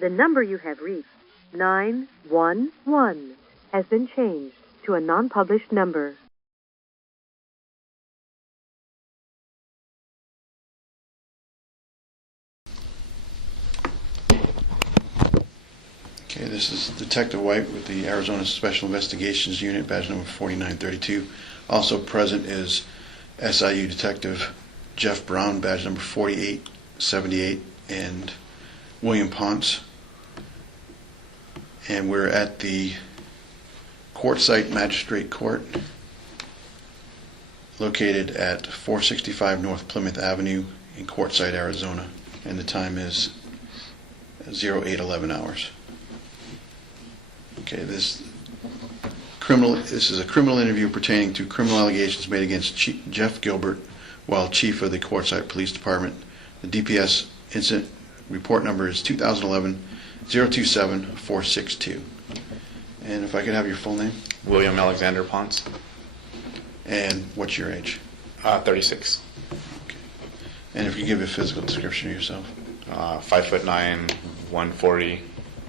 The number you have reached, 911, has been changed to a non-published number. Okay, this is Detective White with the Arizona Special Investigations Unit, badge number 4932. Also present is SIU Detective Jeff Brown, badge number 4878, and William Ponce. And we're at the Quartzsite Magistrate Court, located at 465 North Plymouth Avenue in Quartzsite, Arizona. And the time is 0811 hours. Okay, this is a criminal interview pertaining to criminal allegations made against Chief Jeff Gilbert while Chief of the Quartzsite Police Department. The DPS incident report number is 2011-027-462. And if I could have your full name? William Alexander Ponce. And what's your age? 36. Okay. And if you give a physical description of yourself? 5'9", 140,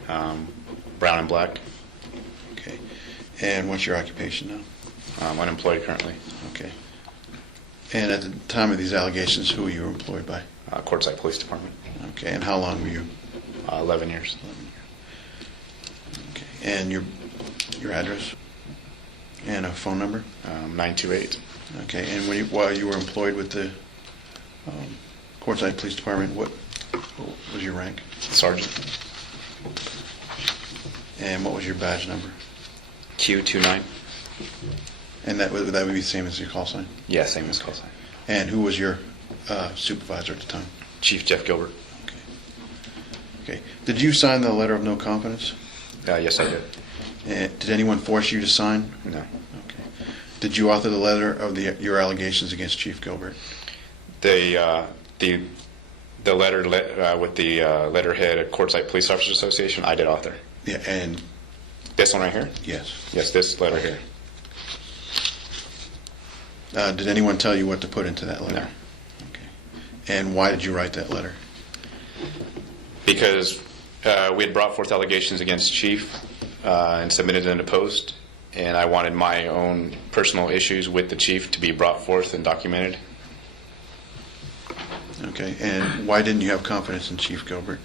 brown and black. Okay. And what's your occupation now? I'm unemployed currently. Okay. And at the time of these allegations, who were you employed by? Quartzsite Police Department. Okay. And how long were you? 11 years. 11 years. Okay. And your address? And a phone number? 928. Okay. And while you were employed with the Quartzsite Police Department, what was your rank? Sergeant. And what was your badge number? Q29. And that would be the same as your call sign? Yeah, same as call sign. And who was your supervisor at the time? Chief Jeff Gilbert. Okay. Okay. Did you sign the letter of no confidence? Yes, I did. And did anyone force you to sign? No. Okay. Did you author the letter of your allegations against Chief Gilbert? The letter with the letterhead at Quartzsite Police Officers Association, I did author. Yeah, and this one right here? yes. Yes, this letter here. Did anyone tell you what to put into that letter? No. Okay. And why did you write that letter? Because we had brought forth allegations against Chief and submitted them to post, and I wanted my own personal issues with the Chief to be brought forth and documented. Okay. And why didn't you have confidence in Chief Gilbert?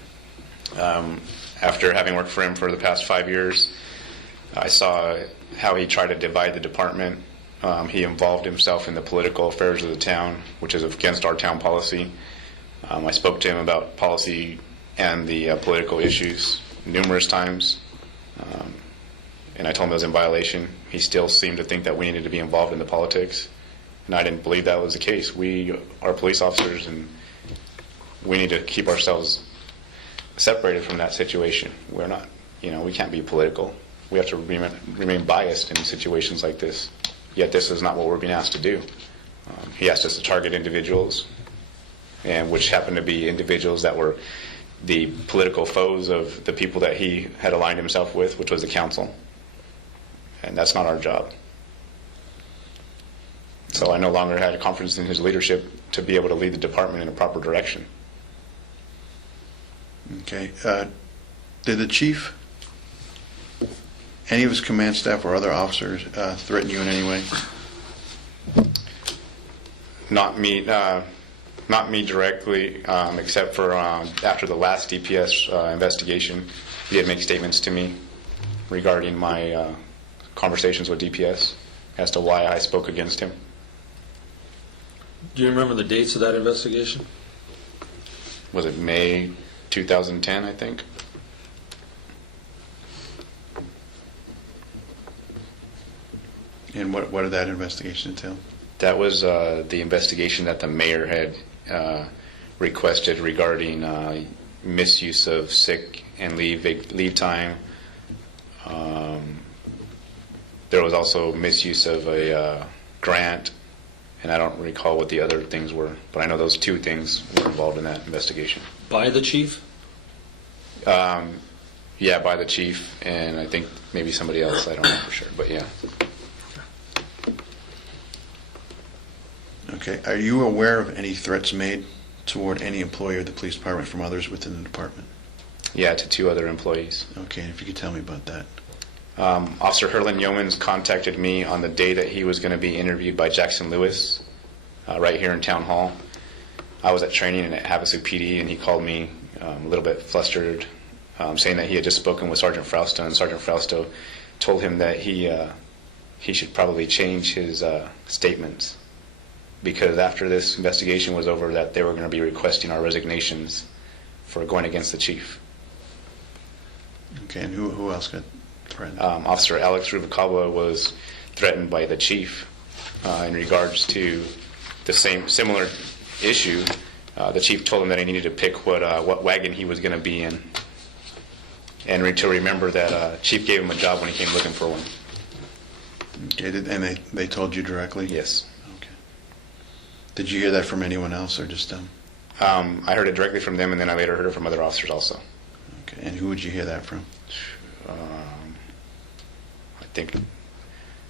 After having worked for him for the past 5 years, I saw how he tried to divide the department. He involved himself in the political affairs of the town, which is against our town policy. I spoke to him about policy and the political issues numerous times, and I told him it was in violation. He still seemed to think that we needed to be involved in the politics, and I didn't believe that was the case. We are police officers, and we need to keep ourselves separated from that situation. We're not, we can't be political. We have to remain biased in situations like this. Yet this is not what we're being asked to do. He asked us to target individuals, and which happened to be individuals that were the political foes of the people that he had aligned himself with, which was the council. And that's not our job. So I no longer had confidence in his leadership to be able to lead the department in a proper direction. Okay. Did the chief, any of his command staff or other officers threaten you in any way? Not me directly, except for after the last DPS investigation, he did make statements to me regarding my conversations with DPS as to why I spoke against him. Do you remember the dates of that investigation? Was it May 2010, I think? And what did that investigation entail? That was the investigation that the mayor had requested regarding misuse of sick and leave time. There was also misuse of a grant, and I don't recall what the other things were, but I know those two things were involved in that investigation. By the chief? Yeah, by the chief, and I think maybe somebody else. I don't know for sure, but yeah. Okay. Are you aware of any threats made toward any employee of the police department from others within the department? Yeah, to 2 other employees. Okay, if you could tell me about that. Officer Herlin Yeomans contacted me on the day that he was going to be interviewed by Jackson Lewis, right here in Town Hall. I was at training at Havasu PD, and he called me a little bit flustered, saying that he had just spoken with Sergeant Frausto, and Sergeant Frausto told him that he should probably change his statements, because after this investigation was over, that they were going to be requesting our resignations for going against the chief. Okay, and who else got threatened? Officer Alex Rubalcaba was threatened by the chief in regards to the similar issue. The chief told him that he needed to pick what wagon he was going to be in, and to remember that chief gave him a job when he came looking for one. Okay, and they told you directly? Yes. Okay. Did you hear that from anyone else or just them? I heard it directly from them, and then I later heard it from other officers also. Okay, and who would you hear that from? I think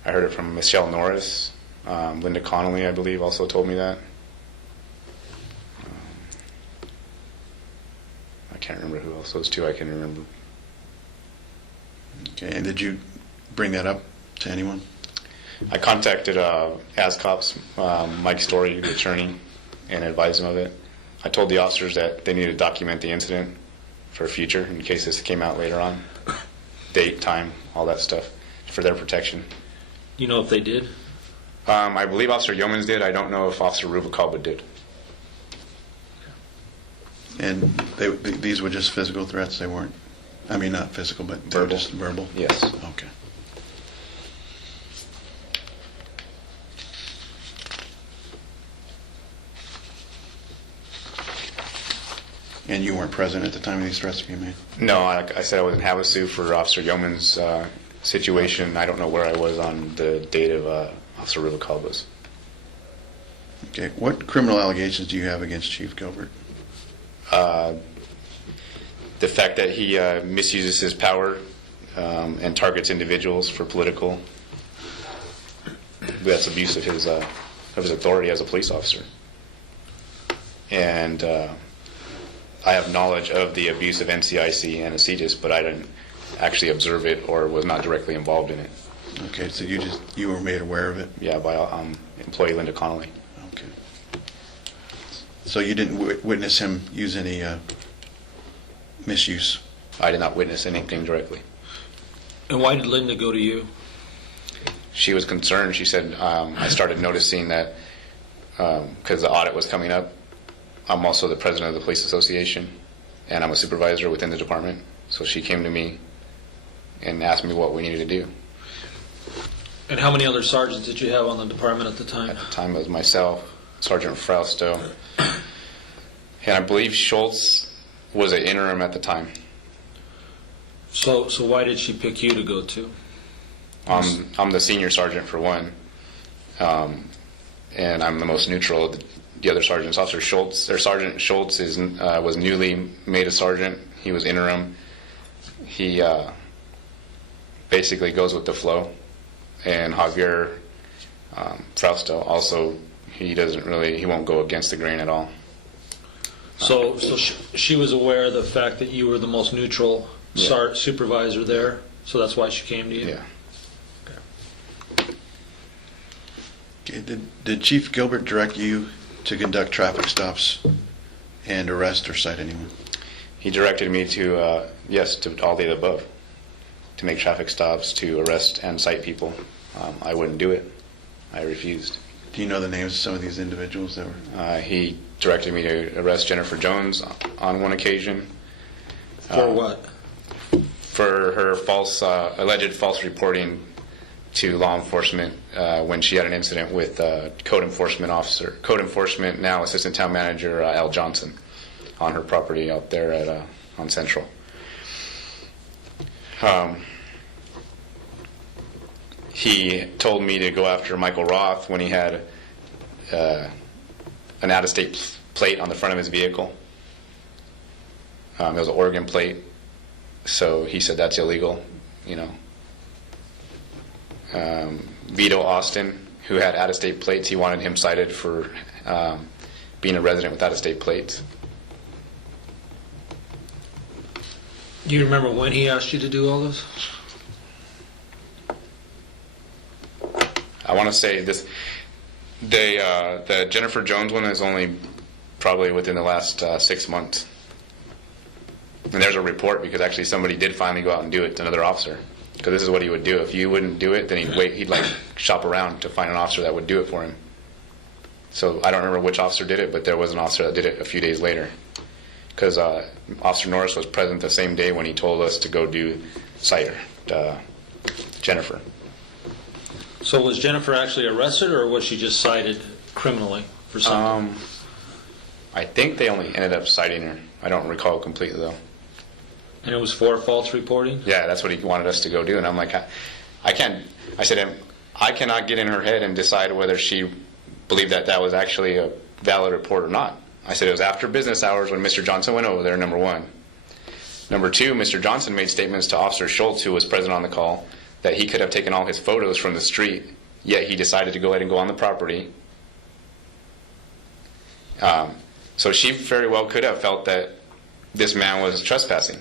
I heard it from Michelle Norris. Linda Connolly, I believe, also told me that. I can't remember who else. Those 2 I can remember. Okay, and did you bring that up to anyone? I contacted ASCOP's Mike Story, the attorney, and advised him of it. I told the officers that they needed to document the incident for future in case this came out later on. Date, time, all that stuff, for their protection. You know if they did? I believe Officer Yeomans did. I don't know if Officer Rubalcaba did. And these were just physical threats? They weren't, I mean, not physical, but they were Verbal. just verbal? Yes. Okay. And you weren't present at the time of these threats being made? No, like I said, I was in Havasu for Officer Yeomans' situation. I don't know where I was on the date of Officer Rubalcaba's. Okay. What criminal allegations do you have against Chief Gilbert? The fact that he misuses his power and targets individuals for political. That's abuse of his authority as a police officer. And I have knowledge of the abuse of NCIC and ACETUS, but I didn't actually observe it or was not directly involved in it. Okay, so you were made aware of it? Yeah, by employee Linda Connolly. Okay. So you didn't witness him use any misuse? I did not witness anything directly. And why did Linda go to you? She was concerned. She said, I started noticing that because the audit was coming up. I'm also the president of the Police Association, and I'm a supervisor within the department. So she came to me and asked me what we needed to do. And how many other sergeants did you have on the department at the time? At the time, it was myself, Sergeant Frausto, and I believe Schultz was an interim at the time. So why did she pick you to go to? I'm the senior sergeant for one, and I'm the most neutral of the other sergeants. Officer Schultz, or Sergeant Schultz, was newly made a sergeant. He was interim. He basically goes with the flow, and Javier Frausto also, he won't go against the grain at all. So she was aware of the fact that you were the most neutral supervisor there, so that's why she came to you? Yeah. Okay. Did Chief Gilbert direct you to conduct traffic stops and arrest or cite anyone? He directed me to, to all the above, to make traffic stops, to arrest and cite people. I wouldn't do it. I refused. Do you know the names of some of these individuals that were? He directed me to arrest Jennifer Jones on one occasion. For what? For her alleged false reporting to law enforcement when she had an incident with code enforcement, now Assistant Town Manager Al Johnson, on her property out there on Central. He told me to go after Michael Roth when he had an out-of-state plate on the front of his vehicle. It was an Oregon plate, so he said that's illegal, Vito Austin, who had out-of-state plates, he wanted him cited for being a resident with out-of-state plates. Do you remember when he asked you to do all this? I want to say this. The Jennifer Jones one is only probably within the last 6 months. And there's a report because actually somebody did finally go out and do it to another officer. Because this is what he would do. If you wouldn't do it, then he'd like shop around to find an officer that would do it for him. So I don't remember which officer did it, but there was an officer that did it a few days later. Because Officer Norris was present the same day when he told us to go do Jennifer. So was Jennifer actually arrested, or was she just cited criminally for something? I think they only ended up citing her. I don't recall completely, though. And it was for false reporting? Yeah, that's what he wanted us to go do. And I'm like, I can't. I said, I cannot get in her head and decide whether she believed that that was actually a valid report or not. I said it was after business hours when Mr. Johnson went over there, number one. Number two, Mr. Johnson made statements to Officer Schultz, who was present on the call, that he could have taken all his photos from the street, yet he decided to go ahead and go on the property. So she very well could have felt that this man was trespassing.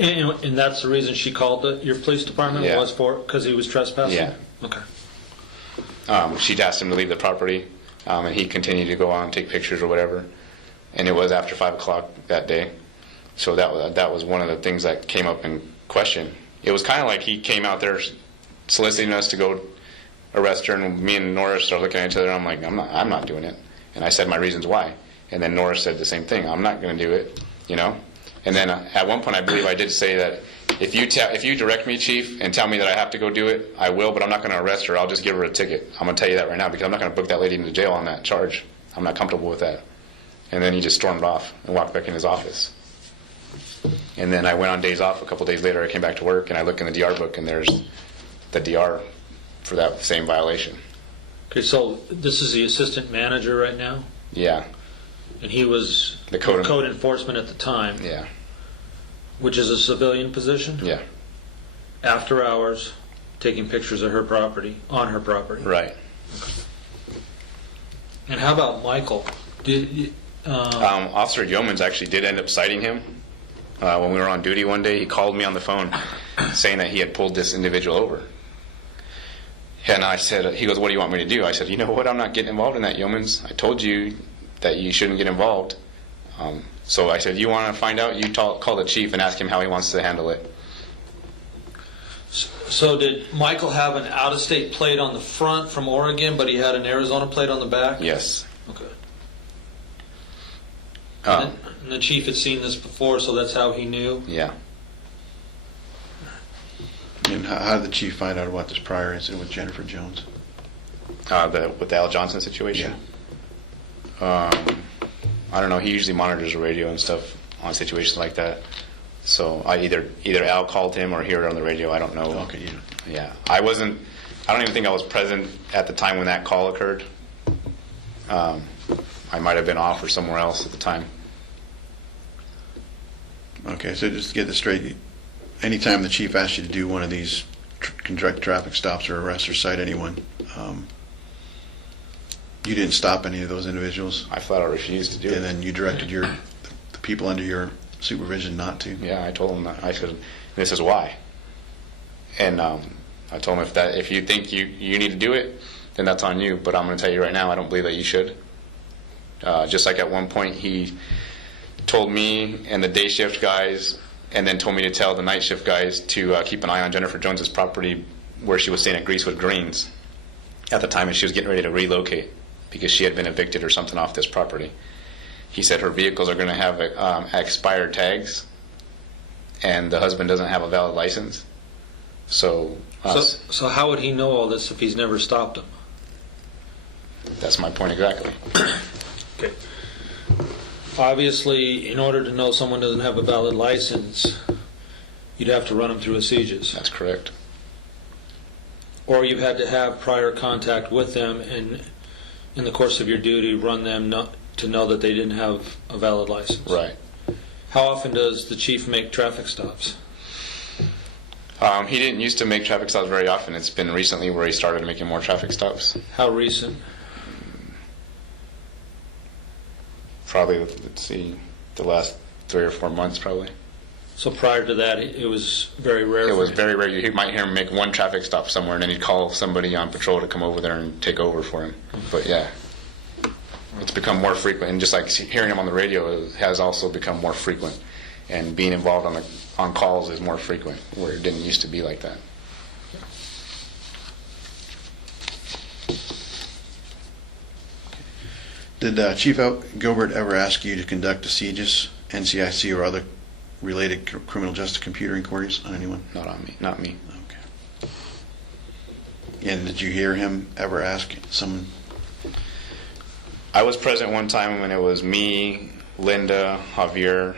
And that's the reason she called your police department? Yeah. Was for because he was trespassing? Yeah. Okay. She'd asked him to leave the property, and he continued to go on and take pictures or whatever. And it was after 5 o'clock that day. So that was one of the things that came up in question. It was kind of like he came out there soliciting us to go arrest her, and me and Norris started looking at each other. And I'm like, I'm not doing it. And I said my reasons why. And then Norris said the same thing. I'm not going to do it, you know. And then at one point, I believe I did say that if you direct me, Chief, and tell me that I have to go do it, I will. But I'm not going to arrest her. I'll just give her a ticket. I'm going to tell you that right now because I'm not going to book that lady into jail on that charge. I'm not comfortable with that. And then he just stormed off and walked back in his office. And then I went on days off. A couple days later, I came back to work, and I look in the DR book, and there's the DR for that same violation. Okay, so this is the assistant manager right now? Yeah. And he was The code enforcement at the time? Yeah. Which is a civilian position? Yeah. After hours, taking pictures of her property, on her property? Right. And how about Michael? Officer Yeomans actually did end up citing him when we were on duty one day. He called me on the phone saying that he had pulled this individual over. And I said, he goes, what do you want me to do? I said, you know what, I'm not getting involved in that, Yeomans. I told you that you shouldn't get involved. So I said, you want to find out? You call the chief and ask him how he wants to handle it. So did Michael have an out-of-state plate on the front from Oregon, but he had an Arizona plate on the back? Yes. Okay. And the chief had seen this before, so that's how he knew? Yeah. And how did the chief find out about this prior incident with Jennifer Jones? With the Al Johnson situation? Yeah. I don't know. He usually monitors the radio and stuff on situations like that. So I either Al called him or hear it on the radio. I don't know. Okay. Yeah. I don't even think I was present at the time when that call occurred. I might have been off or somewhere else at the time. Okay, so just to get this straight, anytime the chief asks you to do one of these conduct traffic stops or arrest or cite anyone, you didn't stop any of those individuals? I flat out refused to do it. And then you directed the people under your supervision not to? Yeah, I told them that. I said, this is why. And I told him if you think you need to do it, then that's on you. But I'm going to tell you right now, I don't believe that you should. Just like at one point he told me and the day shift guys, and then told me to tell the night shift guys to keep an eye on Jennifer Jones's property where she was staying at Greasewood Greens at the time, and she was getting ready to relocate because she had been evicted or something off this property. He said her vehicles are going to have expired tags, and the husband doesn't have a valid license. So how would he know all this if he's never stopped him? That's my point exactly. Okay. Obviously, in order to know someone doesn't have a valid license, you'd have to run them through a CJIS. That's correct. Or you've had to have prior contact with them and in the course of your duty run them to know that they didn't have a valid license. Right. How often does the chief make traffic stops? He didn't used to make traffic stops very often. It's been recently where he started making more traffic stops. How recent? Probably, let's see, the last 3 or 4 months probably. So prior to that, it was very rare. It for was him. very rare. You might hear him make one traffic stop somewhere, and then he'd call somebody on patrol to come over there and take over for him. But yeah, it's become more frequent, and just like hearing him on the radio has also become more frequent, and being involved on calls is more frequent, where it didn't used to be like that. Did Chief Gilbert ever ask you to conduct a CJIS, NCIC, or other related criminal justice computer inquiries on anyone? Not on me. Not me. Okay. And did you hear him ever ask someone? I was present one time when it was me, Linda, Javier,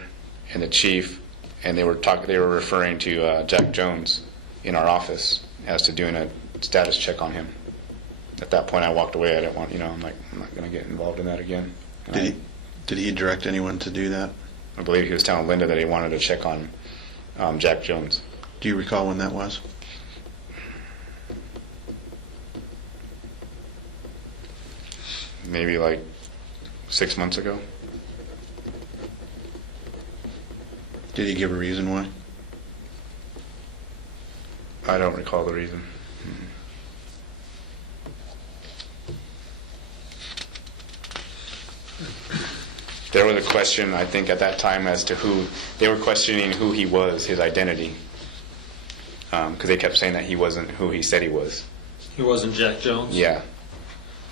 and the chief, and they were referring to Jack Jones in our office as to doing a status check on him. At that point, I walked away. I didn't want, I'm not going to get involved in that again. Did he direct anyone to do that? I believe he was telling Linda that he wanted to check on Jack Jones. Do you recall when that was? Maybe like 6 months ago. Did he give a reason why? I don't recall the reason. There was a question, I think, at that time as to who, they were questioning who he was, his identity. Because they kept saying that he wasn't who he said he was. He wasn't Jack Jones? Yeah.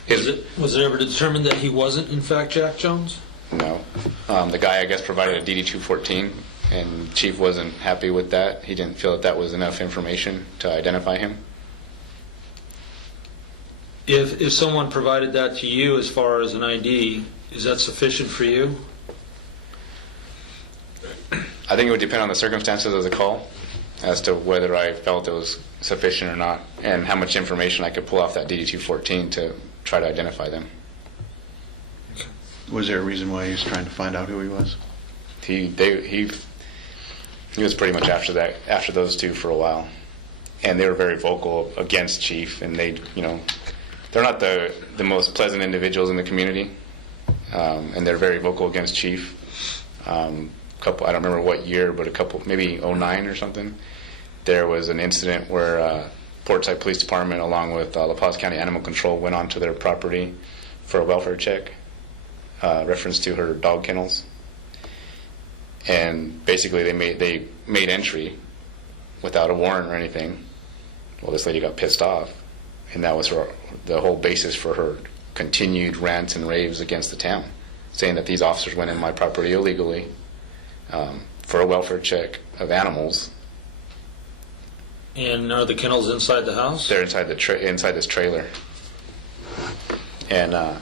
Was it ever determined that he wasn't, in fact, Jack Jones? No. The guy, I guess, provided a DD-214, and Chief wasn't happy with that. He didn't feel that that was enough information to identify him. If someone provided that to you as far as an ID, is that sufficient for you? I think it would depend on the circumstances of the call as to whether I felt it was sufficient or not, and how much information I could pull off that DD-214 to try to identify them. Was there a reason why he was trying to find out who he was? He was pretty much after those two for a while, and they were very vocal against Chief, and they're not the most pleasant individuals in the community, and they're very vocal against Chief. I don't remember what year, but maybe 2009 or something, there was an incident where Quartzsite Police Department, along with La Paz County Animal Control, went onto their property for a welfare check, reference to her dog kennels, and basically they made entry without a warrant or anything. Well, this lady got pissed off, and that was the whole basis for her continued rants and raves against the town, saying that these officers went in my property illegally for a welfare check of animals. And are the kennels inside the house? They're inside this trailer, and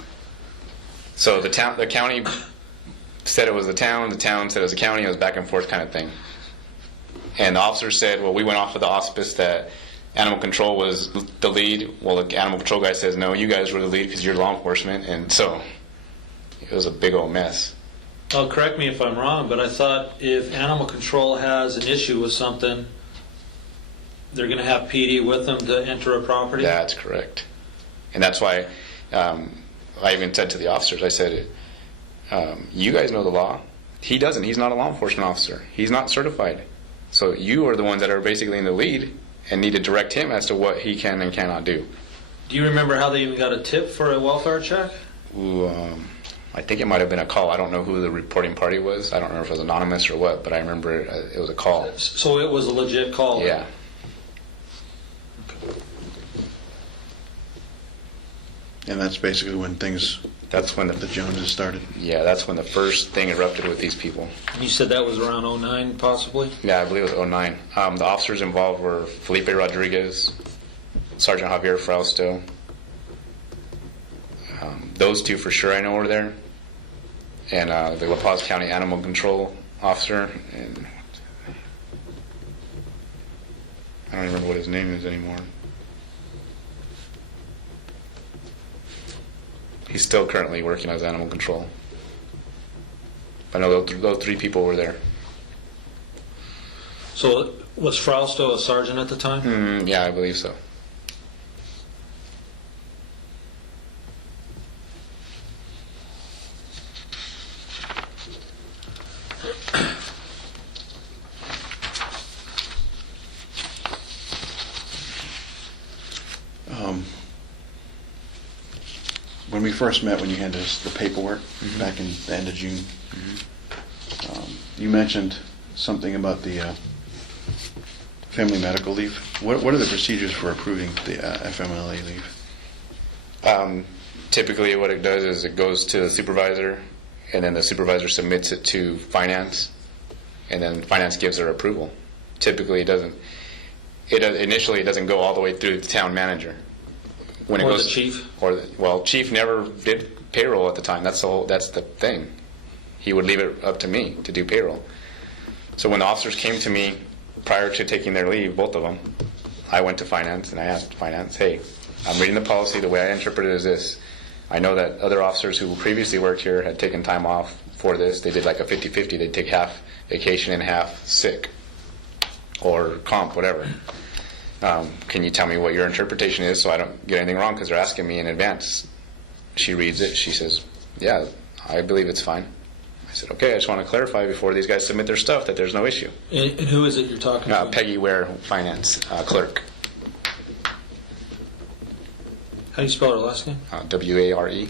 so the county said it was the town said it was the county. It was back and forth kind of thing. And the officer said, "Well, we went off of the auspice that animal control was the lead." Well, the animal control guy says, "No, you guys were the lead because you're law enforcement," and so it was a big old mess. Oh, correct me if I'm wrong, but I thought if animal control has an issue with something, they're going to have PD with them to enter a property? That's correct. And that's why I even said to the officers, I said, you guys know the law. He doesn't. He's not a law enforcement officer. He's not certified. So you are the ones that are basically in the lead and need to direct him as to what he can and cannot do. Do you remember how they even got a tip for a welfare check? Ooh, I think it might have been a call. I don't know who the reporting party was. I don't remember if it was anonymous or what, but I remember it was a call. So it was a legit call? Yeah. And that's basically when the Joneses started. Yeah, that's when the first thing erupted with these people. And you said that was around 2009, possibly? Yeah, I believe it was 2009. The officers involved were Felipe Rodriguez, Sergeant Javier Frausto. Those two for sure I know were there. And the La Paz County Animal Control officer. And I don't remember what his name is anymore. He's still currently working as animal control. I know those three people were there. So was Frausto a sergeant at the time? Yeah, I believe so. first met, when you handed us the paperwork back in the end of June, you mentioned something about the family medical leave. What are the procedures for approving the FMLA leave? Typically what it does is it goes to the supervisor, and then the supervisor submits it to finance, and then finance gives their approval. Typically initially it doesn't go all the way through the town manager. When it Or goes, the chief? Chief never did payroll at the time. That's the thing. He would leave it up to me to do payroll. So when the officers came to me prior to taking their leave, both of them, I went to finance and I asked finance, hey, I'm reading the policy, the way I interpret it is this. I know that other officers who previously worked here had taken time off for this. They did like a 50-50. They'd take half vacation and half sick or comp, whatever. Can you tell me what your interpretation is so I don't get anything wrong? Because they're asking me in advance. She reads it. She says, yeah, I believe it's fine. I said, okay, I just want to clarify before these guys submit their stuff that there's no issue. And who is it you're talking to? Peggy Ware, finance clerk. How do you spell her last name? W-A-R-E.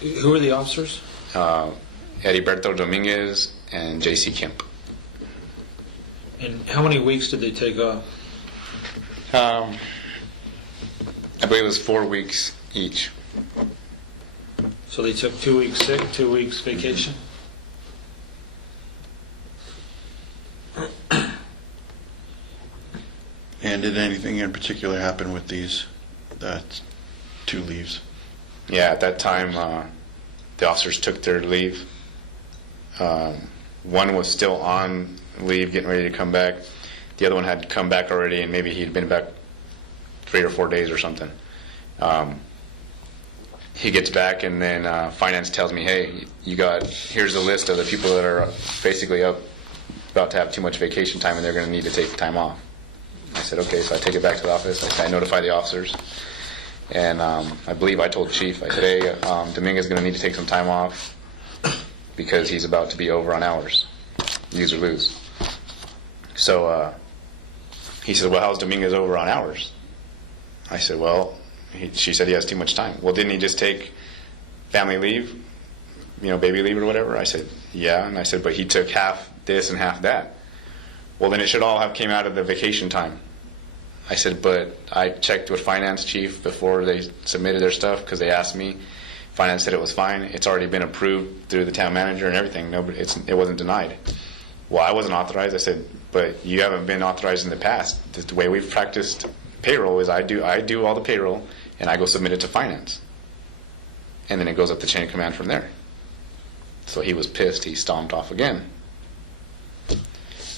Who are the officers? Heriberto Dominguez and J.C. Kemp. And how many weeks did they take off? I believe it was 4 weeks each. So they took 2 weeks sick, 2 weeks vacation? And did anything in particular happen with these 2 leaves? Yeah, at that time, the officers took their leave. One was still on leave, getting ready to come back. The other one had come back already, and maybe he'd been back 3 or 4 days or something. He gets back, and then finance tells me, hey, here's a list of the people that are basically about to have too much vacation time, and they're going to need to take time off. I said, okay, so I take it back to the office. I notify the officers. And I believe I told Chief, I said, hey, Dominguez is going to need to take some time off because he's about to be over on hours, use or lose. So he said, well, how's Dominguez over on hours? I said, well, she said he has too much time. Well, didn't he just take family leave, baby leave or whatever? I said, yeah. And I said, but he took half this and half that. Well, then it should all have came out of the vacation time. I said, but I checked with finance chief before they submitted their stuff because they asked me. Finance said it was fine. It's already been approved through the town manager and everything. It wasn't denied. Well, I wasn't authorized. I said, but you haven't been authorized in the past. The way we've practiced payroll is I do all the payroll and I go submit it to finance. And then it goes up the chain of command from there. So he was pissed. He stomped off again.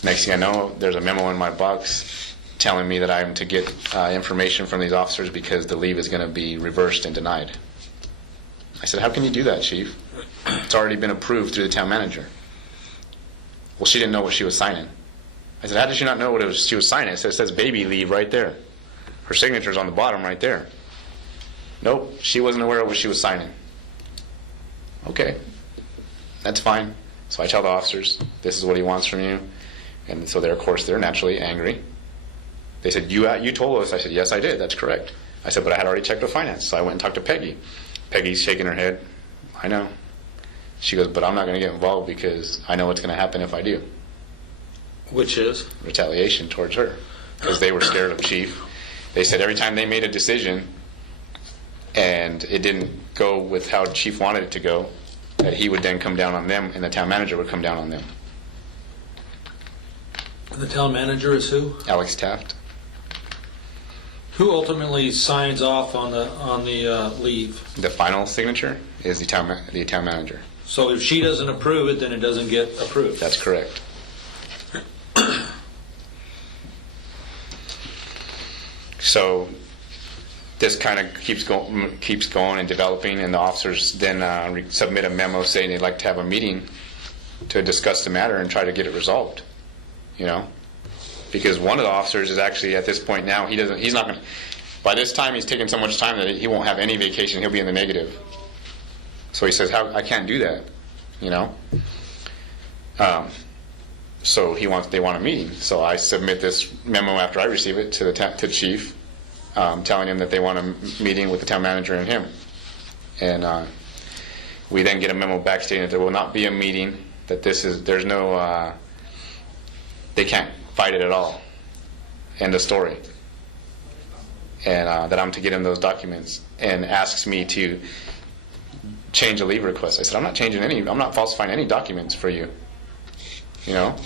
Next thing I know, there's a memo in my box telling me that I'm to get information from these officers because the leave is going to be reversed and denied. I said, how can you do that, Chief? It's already been approved through the town manager. Well, she didn't know what she was signing. I said, how did she not know what she was signing? It says baby leave right there. Her signature's on the bottom right there. Nope, she wasn't aware of what she was signing. Okay, that's fine. So I tell the officers, this is what he wants from you. And so of course, they're naturally angry. They said, you told us. I said, yes, I did. That's correct. I said, but I had already checked with finance. So I went and talked to Peggy. Peggy's shaking her head. I know. She goes, but I'm not going to get involved because I know what's going to happen if I do. Which is? Retaliation towards her. Because they were scared of Chief. They said every time they made a decision and it didn't go with how Chief wanted it to go, that he would then come down on them and the town manager would come down on them. The town manager is who? Alex Taft. Who ultimately signs off on the leave? The final signature is the town manager. So if she doesn't approve it, then it doesn't get approved. That's correct. So this kind of keeps going and developing, and the officers then submit a memo saying they'd like to have a meeting to discuss the matter and try to get it resolved. Because one of the officers is actually at this point now, he's not going to, by this time he's taken so much time that he won't have any vacation, he'll be in the negative. So he says, I can't do that, So they want a meeting. So I submit this memo after I receive it to Chief, telling him that they want a meeting with the town manager and him. And we then get a memo back stating that there will not be a meeting, that there's no, they can't fight it at all. End of story. And that I'm to get him those documents, and asks me to change a leave request. I said, I'm not falsifying any documents for you. You know?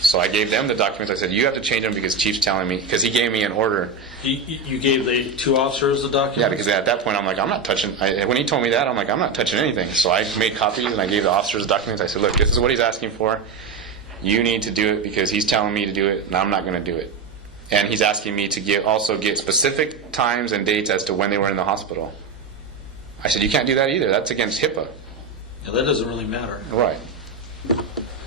So I gave them the documents. I said, you have to change them because Chief's telling me, because he gave me an order. You gave the two officers the documents? Yeah, because at that point I'm like, I'm not touching, when he told me that, I'm like, I'm not touching anything. So I made copies and I gave the officers the documents. I said, look, this is what he's asking for. You need to do it because he's telling me to do it, and I'm not going to do it. And he's asking me to also get specific times and dates as to when they were in the hospital. I said, you can't do that either. That's against HIPAA. Yeah, that doesn't really matter. Right.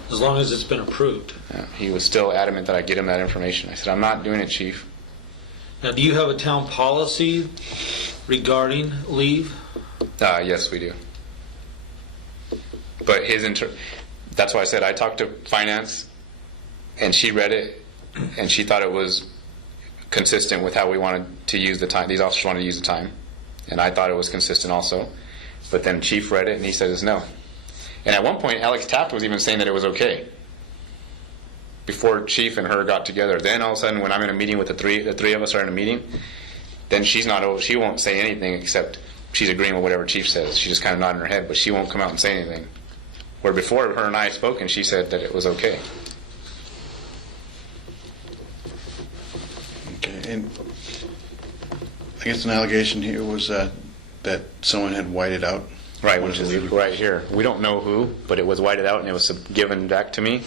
As long as it's been approved. Yeah, he was still adamant that I get him that information. I said, I'm not doing it, Chief. Now, do you have a town policy regarding leave? Yes, we do. But that's why I said I talked to finance, and she read it, and she thought it was consistent with how we wanted to use the time. These officers wanted to use the time, and I thought it was consistent also. But then Chief read it, and he says no. And at one point, Alex Taft was even saying that it was okay before Chief and her got together. Then all of a sudden, when I'm in a meeting with the three of us are in a meeting, then she won't say anything except she's agreeing with whatever Chief says. She's just kind of nodding her head, but she won't come out and say anything. Where before her and I spoke, and she said that it was okay. Okay, and I guess an allegation here was that someone had whited out. Right, which is right here. We don't know who, but it was whited out and it was given back to me.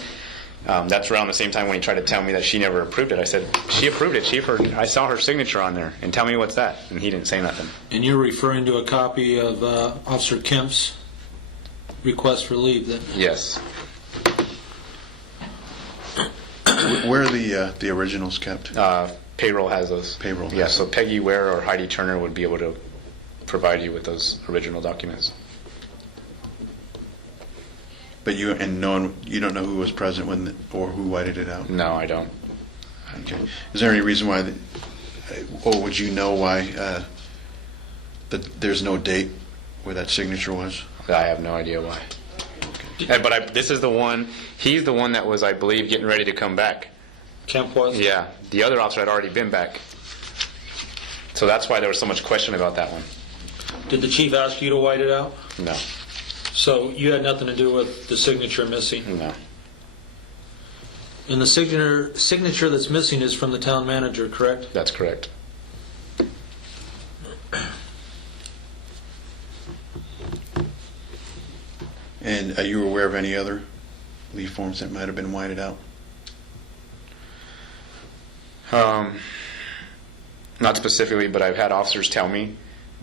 That's around the same time when he tried to tell me that she never approved it. I said, she approved it, Chief. I saw her signature on there, and tell me what's that. And he didn't say nothing. And you're referring to a copy of Officer Kemp's request for leave then? Yes. Where are the originals kept? Payroll has those. Payroll. Yeah, so Peggy Ware or Heidi Turner would be able to provide you with those original documents. But you don't know who was present or who whited it out? No, I don't. Okay. Is there any reason why, or would you know why that there's no date where that signature was? I have no idea why. Okay. But this is the one, he's the one that was, I believe, getting ready to come back. Kemp was? Yeah. The other officer had already been back. So that's why there was so much question about that one. Did the Chief ask you to white it out? No. So you had nothing to do with the signature missing? No. And the signature that's missing is from the town manager, correct? That's correct. And are you aware of any other leave forms that might have been whited out? Not specifically, but I've had officers tell me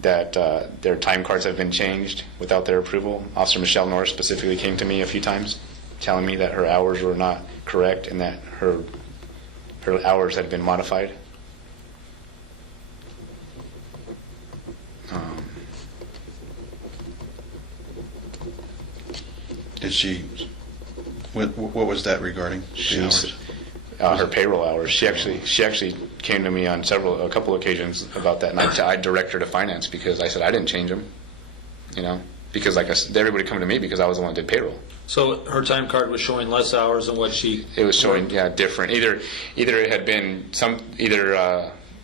that their time cards have been changed without their approval. Officer Michelle Norris specifically came to me a few times telling me that her hours were not correct and that her hours had been modified. Did she? What was that regarding? Her payroll hours. She actually came to me on a couple occasions about that, and I direct her to finance because I said I didn't change them, because like I said, everybody come to me because I was the one that did payroll. So her time card was showing less hours than what she... It was showing, different. Either it had been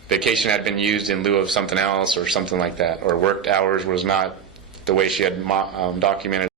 vacation had been used in lieu of something else or something like that, or worked hours was not the way she had documented